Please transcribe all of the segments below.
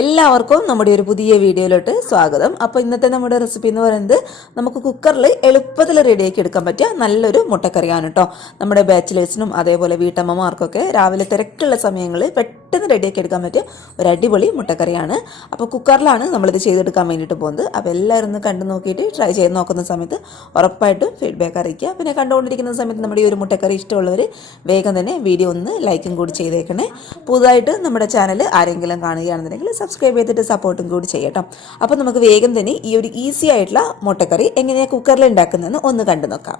എല്ലാവർക്കും നമ്മുടെ ഒരു പുതിയ വീഡിയോയിലോട്ട് സ്വാഗതം. അപ്പോൾ ഇന്നത്തെ നമ്മുടെ റെസിപ്പി എന്ന് പറയുന്നത് നമുക്ക് കുക്കറിൽ എളുപ്പത്തിൽ റെഡിയാക്കി എടുക്കാൻ പറ്റിയ നല്ലൊരു മുട്ടക്കറിയാണ് കേട്ടോ. നമ്മുടെ ബാച്ചിലേഴ്സിനും അതേപോലെ വീട്ടമ്മമാർക്കൊക്കെ രാവിലെ തിരക്കുള്ള സമയങ്ങളിൽ പെട്ടെന്ന് റെഡിയാക്കി എടുക്കാൻ പറ്റിയ ഒരു അടിപൊളി മുട്ടക്കറിയാണ്. അപ്പോൾ കുക്കറിലാണ് നമ്മളിത് ചെയ്തെടുക്കാൻ വേണ്ടിയിട്ട് പോകുന്നത്. അപ്പോൾ എല്ലാവരും ഒന്ന് കണ്ടു നോക്കിയിട്ട് ട്രൈ ചെയ്ത് നോക്കുന്ന സമയത്ത് ഉറപ്പായിട്ടും ഫീഡ്ബാക്ക് അറിയിക്കുക. പിന്നെ കണ്ടുകൊണ്ടിരിക്കുന്ന സമയത്ത് നമ്മുടെ ഈ ഒരു മുട്ടക്കറി ഇഷ്ടമുള്ളവർ വേഗം തന്നെ വീഡിയോ ഒന്ന് ലൈക്കും കൂടി ചെയ്തേക്കണേ. പുതുതായിട്ട് നമ്മുടെ ചാനൽ ആരെങ്കിലും കാണുകയാണെന്നുണ്ടെങ്കിൽ സബ്സ്ക്രൈബ് ചെയ്തിട്ട് സപ്പോർട്ടും കൂടി ചെയ്യട്ടോ. അപ്പോൾ നമുക്ക് വേഗം തന്നെ ഈ ഒരു ഈസി ആയിട്ടുള്ള മുട്ടക്കറി എങ്ങനെയാണ് കുക്കറിൽ ഉണ്ടാക്കുന്നതെന്ന് ഒന്ന് കണ്ടു നോക്കാം.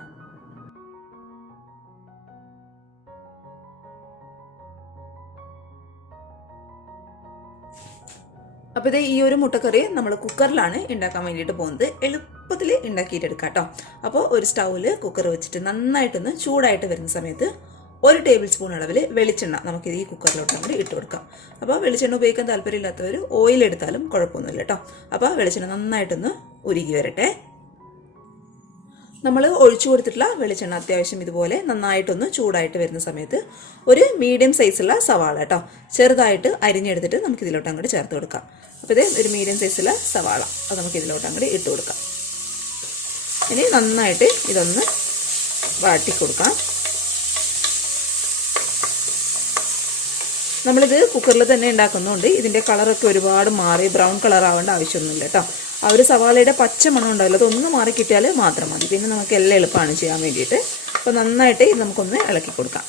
അപ്പോൾ ഇത് ഈ ഒരു മുട്ടക്കറി നമ്മൾ കുക്കറിലാണ് ഉണ്ടാക്കാൻ വേണ്ടിയിട്ട് പോകുന്നത്. എളുപ്പത്തിൽ ഉണ്ടാക്കിയിട്ടെടുക്കാം കേട്ടോ. അപ്പോൾ ഒരു സ്റ്റൗവിൽ കുക്കർ വെച്ചിട്ട് നന്നായിട്ടൊന്ന് ചൂടായിട്ട് വരുന്ന സമയത്ത് 1 ടേബിൾ സ്പൂൺ അളവിൽ വെളിച്ചെണ്ണ നമുക്കിത് ഈ കുക്കറിലോട്ട് അങ്ങോട്ട് ഇട്ട് കൊടുക്കാം. അപ്പോൾ വെളിച്ചെണ്ണ ഉപയോഗിക്കാൻ താല്പര്യമില്ലാത്തവർ ഓയിൽ എടുത്താലും കുഴപ്പമൊന്നുമില്ല കേട്ടോ. അപ്പോൾ വെളിച്ചെണ്ണ നന്നായിട്ടൊന്ന് ഉരുകി വരട്ടെ. നമ്മൾ ഒഴിച്ചു കൊടുത്തിട്ടുള്ള വെളിച്ചെണ്ണ അത്യാവശ്യം ഇതുപോലെ നന്നായിട്ടൊന്ന് ചൂടായിട്ട് വരുന്ന സമയത്ത് ഒരു മീഡിയം സൈസുള്ള സവാള കേട്ടോ ചെറുതായിട്ട് അരിഞ്ഞെടുത്തിട്ട് നമുക്ക് ഇതിലോട്ട് അങ്ങോട്ട് ചേർത്ത് കൊടുക്കാം. അപ്പോൾ ഇത് ഒരു മീഡിയം സൈസുള്ള സവാള അത് നമുക്ക് ഇതിലോട്ട് അങ്ങോട്ട് ഇട്ട് കൊടുക്കാം. ഇനി നന്നായിട്ട് ഇതൊന്ന് വാട്ടി കൊടുക്കാം. നമ്മളിത് കുക്കറിൽ തന്നെ ഉണ്ടാക്കുന്നതുകൊണ്ട് ഇതിൻ്റെ കളറൊക്കെ ഒരുപാട് മാറി ബ്രൗൺ കളർ ആവേണ്ട ആവശ്യമൊന്നുമില്ല കേട്ടോ. ആ ഒരു സവാളയുടെ പച്ച മണം ഉണ്ടാവില്ല, അതൊന്ന് മാറി കിട്ടിയാൽ മാത്രം മതി. പിന്നെ നമുക്ക് എല്ലാം എളുപ്പമാണ് ചെയ്യാൻ വേണ്ടിയിട്ട്. അപ്പോൾ നന്നായിട്ട് ഇത് നമുക്കൊന്ന് ഇളക്കി കൊടുക്കാം.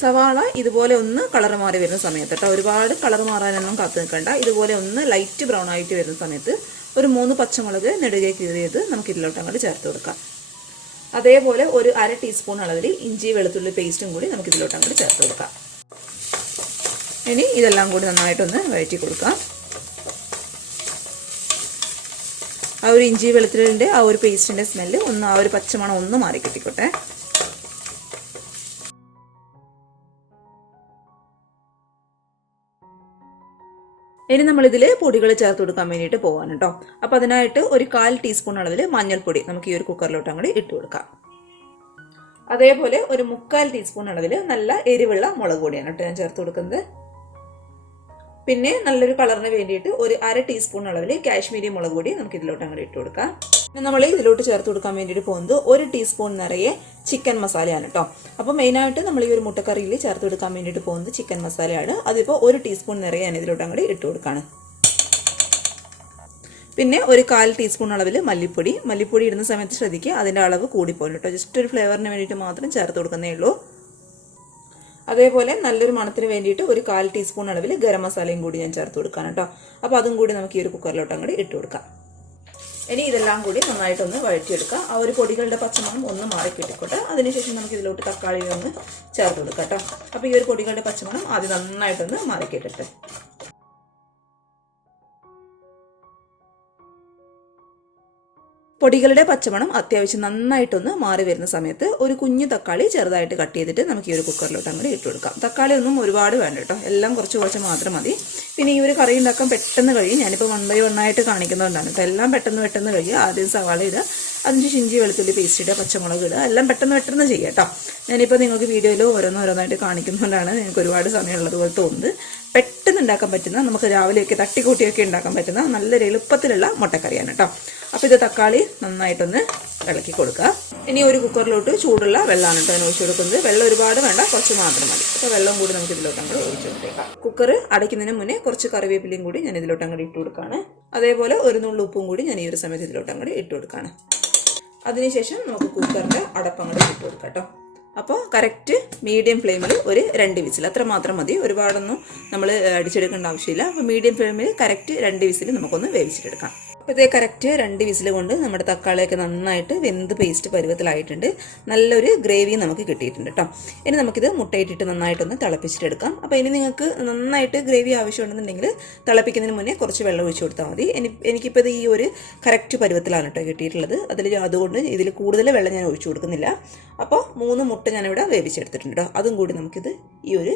സവാള ഇതുപോലെ ഒന്ന് കളർ മാറി വരുന്ന സമയത്ത് കേട്ടോ, ഒരുപാട് കളർ മാറാനൊന്നും കാത്തു നിൽക്കണ്ട. ഇതുപോലെ ഒന്ന് ലൈറ്റ് ബ്രൗൺ ആയിട്ട് വരുന്ന സമയത്ത് ഒരു 3 പച്ചമുളക് നെടുകെ കീറിയത് നമുക്ക് ഇതിലോട്ട് അങ്ങോട്ട് ചേർത്ത് കൊടുക്കാം. അതേപോലെ ഒരു 1/2 ടീസ്പൂൺ അളവിൽ ഇഞ്ചി വെളുത്തുള്ളി പേസ്റ്റും കൂടി നമുക്ക് ഇതിലോട്ട് അങ്ങോട്ട് ചേർത്ത് കൊടുക്കാം. ഇനി ഇതെല്ലാം കൂടി നന്നായിട്ടൊന്ന് വഴറ്റി കൊടുക്കാം. ആ ഒരു ഇഞ്ചി വെളുത്തുള്ളിൻ്റെ ആ ഒരു പേസ്റ്റിൻ്റെ സ്മെല്ല് ഒന്ന് ആ ഒരു പച്ചമണം ഒന്ന് മാറി കിട്ടിക്കോട്ടെ. ഇനി നമ്മളിതിൽ പൊടികൾ ചേർത്ത് കൊടുക്കാൻ വേണ്ടിയിട്ട് പോകാൻ കേട്ടോ. അപ്പോൾ അതിനായിട്ട് ഒരു 1/4 ടീസ്പൂൺ അളവിൽ മഞ്ഞൾപ്പൊടി നമുക്ക് ഈ ഒരു കുക്കറിലോട്ട് അങ്ങോട്ട് ഇട്ട് കൊടുക്കാം. അതേപോലെ ഒരു 3/4 ടീസ്പൂൺ അളവിൽ നല്ല എരിവുള്ള മുളക് പൊടിയാണ് കേട്ടോ ഞാൻ ചേർത്ത് കൊടുക്കുന്നത്. പിന്നെ നല്ലൊരു കളറിന് വേണ്ടിയിട്ട് ഒരു 1/2 ടീസ്പൂൺ അളവിൽ കാശ്മീരി മുളക് പൊടി നമുക്ക് ഇതിലോട്ട് അങ്ങോട്ട് ഇട്ട് കൊടുക്കാം. പിന്നെ നമ്മൾ ഇതിലോട്ട് ചേർത്ത് കൊടുക്കാൻ വേണ്ടിയിട്ട് പോകുന്നത് 1 ടീസ്പൂൺ നിറയെ ചിക്കൻ മസാലയാണ് കേട്ടോ. അപ്പോൾ മെയിനായിട്ട് നമ്മൾ ഈ ഒരു മുട്ടക്കറിയിൽ ചേർത്ത് കൊടുക്കാൻ വേണ്ടിയിട്ട് പോകുന്നത് ചിക്കൻ മസാലയാണ്. അതിപ്പോൾ 1 ടീസ്പൂൺ നിറയെ ഞാൻ ഇതിലോട്ട് അങ്ങോട്ട് ഇട്ട് കൊടുക്കുകയാണ്. പിന്നെ ഒരു 1/4 ടീസ്പൂൺ അളവിൽ മല്ലിപ്പൊടി ഇടുന്ന സമയത്ത് ശ്രദ്ധിക്കുക, അതിൻ്റെ അളവ് കൂടിപ്പോലും കേട്ടോ. ജസ്റ്റ് ഒരു ഫ്ലേവറിന് വേണ്ടിയിട്ട് മാത്രം ചേർത്ത് കൊടുക്കുന്നേ ഉള്ളൂ. അതേപോലെ നല്ലൊരു മണത്തിന് വേണ്ടിയിട്ട് ഒരു 1/4 ടീസ്പൂൺ അളവിൽ ഗരം മസാലയും കൂടി ഞാൻ ചേർത്ത് കൊടുക്കാൻ കേട്ടോ. അപ്പോൾ അതും കൂടി നമുക്ക് ഈ ഒരു കുക്കറിലോട്ട് അങ്ങോട്ട് ഇട്ട് കൊടുക്കാം. ഇനി ഇതെല്ലാം കൂടി നന്നായിട്ടൊന്ന് വഴറ്റിയെടുക്കാം. ആ ഒരു പൊടികളുടെ പച്ചമണം ഒന്ന് മാറി കിട്ടിക്കോട്ടെ. അതിനുശേഷം നമുക്ക് ഇതിലോട്ട് തക്കാളി ഒന്ന് ചേർത്ത് കൊടുക്കാം കേട്ടോ. അപ്പോൾ ഈ ഒരു പൊടികളുടെ പച്ചമണം ആദ്യം നന്നായിട്ടൊന്ന് മാറി കിട്ടട്ടെ. പൊടികളുടെ പച്ചമണം അത്യാവശ്യം നന്നായിട്ടൊന്ന് മാറി വരുന്ന സമയത്ത് ഒരു കുഞ്ഞു തക്കാളി ചെറുതായിട്ട് കട്ട് ചെയ്തിട്ട് നമുക്ക് ഈ ഒരു കുക്കറിലോട്ട് അങ്ങോട്ട് ഇട്ട് കൊടുക്കാം. തക്കാളി ഒന്നും ഒരുപാട് വേണ്ട കേട്ടോ, എല്ലാം കുറച്ച് മാത്രം മതി. പിന്നെ ഈ ഒരു കറി ഉണ്ടാക്കാൻ പെട്ടെന്ന് കഴിയും. ഞാനിപ്പോൾ 1 by 1 ആയിട്ട് കാണിക്കുന്നതുകൊണ്ടാണ് കേട്ടോ. എല്ലാം പെട്ടെന്ന് കഴിയുക. ആദ്യം സവാള ഇടുക, അതിന് ഇഞ്ചി വെളുത്തുള്ളി പേസ്റ്റ് ഇടുക, പച്ചമുളക് ഇടുക, എല്ലാം പെട്ടെന്ന് ചെയ്യുക കേട്ടോ. ഞാനിപ്പോൾ നിങ്ങൾക്ക് വീഡിയോയിൽ ഓരോന്നായിട്ട് കാണിക്കുന്നതുകൊണ്ടാണ് നിങ്ങൾക്ക് ഒരുപാട് സമയമുള്ളത് പോലെ തോന്നുന്നത്. പെട്ടെന്ന് ഉണ്ടാക്കാൻ പറ്റുന്ന, നമുക്ക് രാവിലെയൊക്കെ തട്ടിക്കൂട്ടിയൊക്കെ ഉണ്ടാക്കാൻ പറ്റുന്ന നല്ലൊരു എളുപ്പത്തിലുള്ള മുട്ടക്കറിയാണ് കേട്ടോ. അപ്പോൾ ഇത് തക്കാളി നന്നായിട്ടൊന്ന് ഇളക്കി കൊടുക്കുക. ഇനി ഒരു കുക്കറിലോട്ട് ചൂടുള്ള വെള്ളമാണ് കേട്ടോ ഞാൻ ഒഴിച്ചു കൊടുക്കുന്നത്. വെള്ളം ഒരുപാട് വേണ്ട, കുറച്ച് മാത്രം മതി. അപ്പോൾ വെള്ളം കൂടി നമുക്ക് ഇതിലോട്ട് അങ്ങോട്ട് ഒഴിച്ചു കൊടുത്തേക്കാം. കുക്കർ അടയ്ക്കുന്നതിന് മുന്നേ കുറച്ച് കറിവേപ്പിലയും കൂടി ഞാൻ ഇതിലോട്ട് അങ്ങോട്ട് ഇട്ട് കൊടുക്കുകയാണ്. അതേപോലെ ഒരു നുള്ളു ഉപ്പും കൂടി ഞാൻ ഈ ഒരു സമയത്ത് ഇതിലോട്ട് അങ്ങോട്ട് ഇട്ട് കൊടുക്കുകയാണ്. അതിനുശേഷം നമുക്ക് കുക്കറിൻ്റെ അടപ്പങ്ങോട്ട് ഇട്ട് കൊടുക്കാം കേട്ടോ. അപ്പോൾ കറക്റ്റ് മീഡിയം ഫ്ലെയിമിൽ ഒരു 2 വിസിൽ അത്ര മാത്രം മതി. ഒരുപാടൊന്നും നമ്മൾ അടിച്ചെടുക്കേണ്ട ആവശ്യമില്ല. അപ്പോൾ മീഡിയം ഫ്ലെയിമിൽ കറക്റ്റ് 2 വിസിൽ നമുക്കൊന്ന് വേവിച്ചെടുക്കാം. അപ്പോൾ ഇതേ കറക്റ്റ് 2 വിസിൽ കൊണ്ട് നമ്മുടെ തക്കാളിയൊക്കെ നന്നായിട്ട് വെന്ത് പേസ്റ്റ് പരുവത്തിലായിട്ടുണ്ട്. നല്ലൊരു ഗ്രേവി നമുക്ക് കിട്ടിയിട്ടുണ്ട് കേട്ടോ. ഇനി നമുക്കിത് മുട്ടയിട്ടിട്ട് നന്നായിട്ടൊന്ന് തിളപ്പിച്ചിട്ടെടുക്കാം. അപ്പോൾ ഇനി നിങ്ങൾക്ക് നന്നായിട്ട് ഗ്രേവി ആവശ്യമുണ്ടെന്നുണ്ടെങ്കിൽ തിളപ്പിക്കുന്നതിന് മുന്നേ കുറച്ച് വെള്ളം ഒഴിച്ചു കൊടുത്താൽ മതി. എനിക്കിപ്പോൾ ഇത് ഈ ഒരു കറക്റ്റ് പരുവത്തിലാണ് കേട്ടോ കിട്ടിയിട്ടുള്ളത്. അതുകൊണ്ട് ഇതിൽ കൂടുതൽ വെള്ളം ഞാൻ ഒഴിച്ചു കൊടുക്കുന്നില്ല. അപ്പോൾ 3 മുട്ട ഞാനിവിടെ വേവിച്ചെടുത്തിട്ടുണ്ട് കേട്ടോ. അതും കൂടി നമുക്കിത് ഈ ഒരു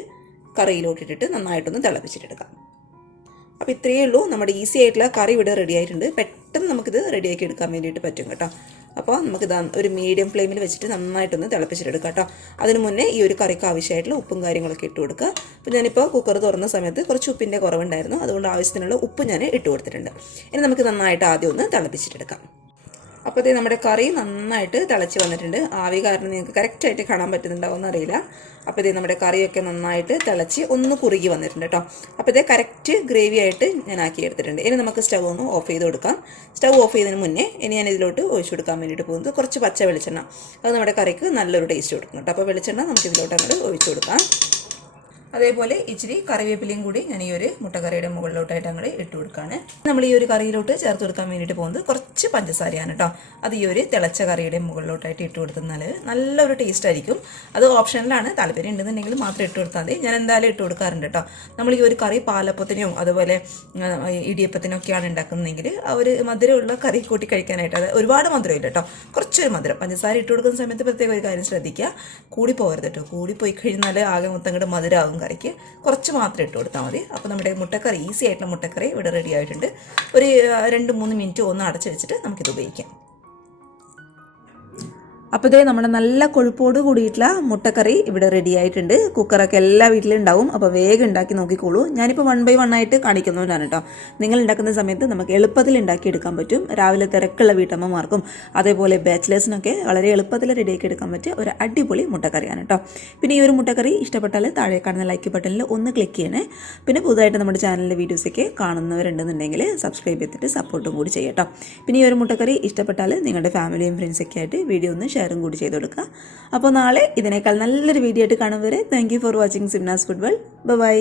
കറിയിലോട്ടിട്ടിട്ട് നന്നായിട്ടൊന്ന് തിളപ്പിച്ചിട്ടെടുക്കാം. അപ്പോൾ ഇത്രയേ ഉള്ളൂ. നമ്മുടെ ഈസി ആയിട്ടുള്ള കറി ഇവിടെ റെഡി ആയിട്ടുണ്ട്. പെട്ടെന്ന് നമുക്കിത് റെഡിയാക്കി എടുക്കാൻ വേണ്ടിയിട്ട് പറ്റും കേട്ടോ. അപ്പോൾ നമുക്കിത് ഒരു മീഡിയം ഫ്ലെയിമിൽ വെച്ചിട്ട് നന്നായിട്ടൊന്ന് തിളപ്പിച്ചിട്ടെടുക്കാം കേട്ടോ. അതിന് മുന്നേ ഈ ഒരു കറിക്ക് ആവശ്യമായിട്ടുള്ള ഉപ്പും കാര്യങ്ങളൊക്കെ ഇട്ട് കൊടുക്കുക. അപ്പോൾ ഞാനിപ്പോൾ കുക്കർ തുറന്ന സമയത്ത് കുറച്ച് ഉപ്പിൻ്റെ കുറവുണ്ടായിരുന്നു, അതുകൊണ്ട് ആവശ്യത്തിനുള്ള ഉപ്പ് ഞാൻ ഇട്ട് കൊടുത്തിട്ടുണ്ട്. ഇനി നമുക്ക് നന്നായിട്ട് ആദ്യം ഒന്ന് തിളപ്പിച്ചിട്ടെടുക്കാം. അപ്പോൾ നമ്മുടെ കറി നന്നായിട്ട് തിളച്ച് വന്നിട്ടുണ്ട്. ആവി കാരണം നിങ്ങൾക്ക് കറക്റ്റായിട്ട് കാണാൻ പറ്റുന്നുണ്ടാവുമെന്ന് അറിയില്ല. അപ്പോൾ നമ്മുടെ കറിയൊക്കെ നന്നായിട്ട് തിളച്ച് ഒന്ന് കുറുകി വന്നിട്ടുണ്ട് കേട്ടോ. അപ്പോൾ കറക്റ്റ് ഗ്രേവി ആയിട്ട് ഞാൻ ആക്കി എടുത്തിട്ടുണ്ട്. ഇനി നമുക്ക് സ്റ്റവ് ഒന്ന് ഓഫ് ചെയ്ത് കൊടുക്കാം. സ്റ്റവ് ഓഫ് ചെയ്തതിന് മുന്നേ ഇനി ഞാൻ ഇതിലോട്ട് ഒഴിച്ചു കൊടുക്കാൻ വേണ്ടിയിട്ട് പോകുന്നത് കുറച്ച് പച്ച വെളിച്ചെണ്ണ. അത് നമ്മുടെ കറിക്ക് നല്ലൊരു ടേസ്റ്റ് കൊടുക്കും കേട്ടോ. അപ്പോൾ വെളിച്ചെണ്ണ നമുക്ക് ഇതിലോട്ട് അങ്ങോട്ട് ഒഴിച്ചു കൊടുക്കാം. അതേപോലെ ഇച്ചിരി കറിവേപ്പിലയും കൂടി ഞാൻ ഈ ഒരു മുട്ടക്കറിയുടെ മുകളിലോട്ടായിട്ട് അങ്ങോട്ട് ഇട്ട് കൊടുക്കുകയാണ്. നമ്മൾ ഈ ഒരു കറിയിലോട്ട് ചേർത്ത് കൊടുക്കാൻ വേണ്ടിയിട്ട് പോകുന്നത് കുറച്ച് പഞ്ചസാരയാണ് കേട്ടോ. അത് ഈ ഒരു തിളച്ച കറിയുടെ മുകളിലോട്ടായിട്ട് ഇട്ട് കൊടുത്താൽ നല്ലൊരു ടേസ്റ്റ് ആയിരിക്കും. അത് ഓപ്ഷനിലാണ്, താല്പര്യം ഉണ്ടെന്നുണ്ടെങ്കിൽ മാത്രം ഇട്ട് കൊടുത്താൽ മതി. ഞാൻ എന്തായാലും ഇട്ട് കൊടുക്കാറുണ്ട് കേട്ടോ. നമ്മൾ ഈ ഒരു കറി പാലപ്പത്തിനും അതുപോലെ ഇടിയപ്പത്തിനൊക്കെയാണ് ഉണ്ടാക്കുന്നതെങ്കിൽ ആ ഒരു മധുരമുള്ള കറി കൂട്ടി കഴിക്കാനായിട്ട്, അത് ഒരുപാട് മധുരമില്ല കേട്ടോ, കുറച്ചൊരു മധുരം. പഞ്ചസാര ഇട്ട് കൊടുക്കുന്ന സമയത്ത് പ്രത്യേക ഒരു കാര്യം ശ്രദ്ധിക്കുക, കൂടി പോകരുത് കേട്ടോ. കൂടി പോയി കഴിഞ്ഞാൽ ആകെ മൊത്തം കൂടെ മധുരമാകും. കറിക്ക് കുറച്ച് മാത്രം ഇട്ട് കൊടുത്താൽ മതി. അപ്പോൾ നമ്മുടെ മുട്ടക്കറി, ഈസി ആയിട്ടുള്ള മുട്ടക്കറി ഇവിടെ റെഡി ആയിട്ടുണ്ട്. ഒരു 2-3 മിനിറ്റ് ഒന്ന് അടച്ചു വെച്ചിട്ട് നമുക്കിത് ഉപയോഗിക്കാം. അപ്പോൾ നമ്മുടെ നല്ല കൊഴുപ്പോട് കൂടിയിട്ടുള്ള മുട്ടക്കറി ഇവിടെ റെഡി ആയിട്ടുണ്ട്. കുക്കറൊക്കെ എല്ലാ വീട്ടിലും ഉണ്ടാവും. അപ്പോൾ വേഗം ഉണ്ടാക്കി നോക്കിക്കോളൂ. ഞാനിപ്പോൾ 1 by 1 ആയിട്ട് കാണിക്കുന്നവരാണ് കേട്ടോ. നിങ്ങൾ ഉണ്ടാക്കുന്ന സമയത്ത് നമുക്ക് എളുപ്പത്തിൽ ഉണ്ടാക്കിയെടുക്കാൻ പറ്റും. രാവിലെ തിരക്കുള്ള വീട്ടമ്മമാർക്കും അതേപോലെ ബാച്ചിലേഴ്സിനൊക്കെ വളരെ എളുപ്പത്തിൽ റെഡിയാക്കി എടുക്കാൻ പറ്റിയ ഒരു അടിപൊളി മുട്ടക്കറിയാണ് കേട്ടോ. പിന്നെ ഈ ഒരു മുട്ടക്കറി ഇഷ്ടപ്പെട്ടാൽ താഴെ കാണുന്ന ലൈക്ക് ബട്ടണിൽ ഒന്ന് ക്ലിക്ക് ചെയ്യണേ. പിന്നെ പുതുതായിട്ട് നമ്മുടെ ചാനലിലെ വീഡിയോസൊക്കെ കാണുന്നവരുണ്ടെന്നുണ്ടെങ്കിൽ സബ്സ്ക്രൈബ് ചെയ്തിട്ട് സപ്പോർട്ടും കൂടി ചെയ്യട്ടോ. പിന്നെ ഈ ഒരു മുട്ടക്കറി ഇഷ്ടപ്പെട്ടാൽ നിങ്ങളുടെ ഫാമിലിയും ഫ്രണ്ട്സൊക്കെ ആയിട്ട് വീഡിയോ ഒന്ന് ഷെയറും കൂടി ചെയ്ത് കൊടുക്കുക. അപ്പോൾ നാളെ ഇതിനേക്കാൾ നല്ലൊരു വീഡിയോ ആയിട്ട് കാണും വരെ താങ്ക് യു ഫോർ വാച്ചിങ് സിംനാസ് ഫുഡ് വേൾഡ്. ബൈ.